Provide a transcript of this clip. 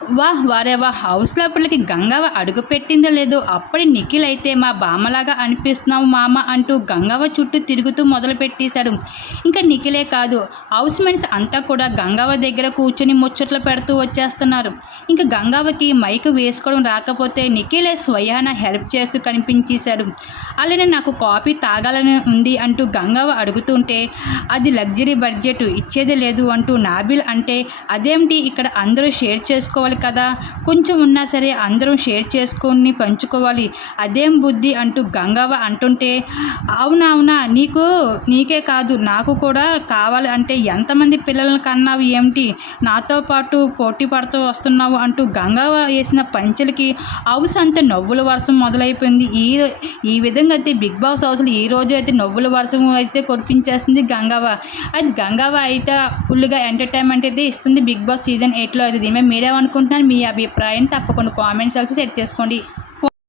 వా వారే వా హౌస్ లోపలికి గంగవ్వ అడుగు పెట్టిందో లేదో అప్పటి నిఖిల్ అయితే మా బామ్మలాగా అనిపిస్తున్నావు మామ అంటూ గంగవ్వ చుట్టూ తిరుగుతూ మొదలు పెట్టేశాడు. ఇంకా నిఖిలే కాదు హౌస్ మెన్స్ అంతా కూడా గంగవ్వ దగ్గర కూర్చొని ముచ్చట్లు పెడుతూ వచ్చేస్తున్నారు. ఇంకా గంగవ్వకి మైక్ వేసుకోవడం రాకపోతే నిఖిలే స్వయాన హెల్ప్ చేస్తూ కనిపించేశాడు. అలానే నాకు కాఫీ తాగాలని ఉంది అంటూ గంగవ్వ అడుగుతుంటే అది లగ్జరీ బడ్జెట్ ఇచ్చేదే లేదు అంటూ నాబిల్ అంటే అదేమిటి ఇక్కడ అందరూ షేర్ చేసుకోవాలి కదా? కొంచెం ఉన్నా సరే అందరం షేర్ చేసుకొని పంచుకోవాలి. అదేం బుద్ధి అంటూ గంగవ్వ అంటుంటే అవునవునా నీకు నీకే కాదు నాకు కూడా కావాలి అంటే ఎంతమంది పిల్లలను కన్నావు ఏమిటి? నాతో పాటు పోటీ పడుతూ వస్తున్నావు అంటూ గంగవ్వ వేసిన పంచెలకి హౌస్ అంతా నవ్వుల వర్షం మొదలైపోయింది. ఈ ఈ విధంగా అయితే బిగ్ బాస్ హౌస్లో ఈ రోజు అయితే నవ్వుల వర్షం అయితే కురిపించేస్తుంది గంగవ్వ. అది గంగవ్వ అయితే ఫుల్గా ఎంటర్టైన్మెంట్ అయితే ఇస్తుంది బిగ్ బాస్ సీజన్ ఎయిట్లో అయితే. దీని మీరేమనుకుంటున్నారు? మీరేమనుకుంటున్నారు మీ అభిప్రాయం తప్పకుండా కామెంట్స్ సెట్ చేసుకోండి.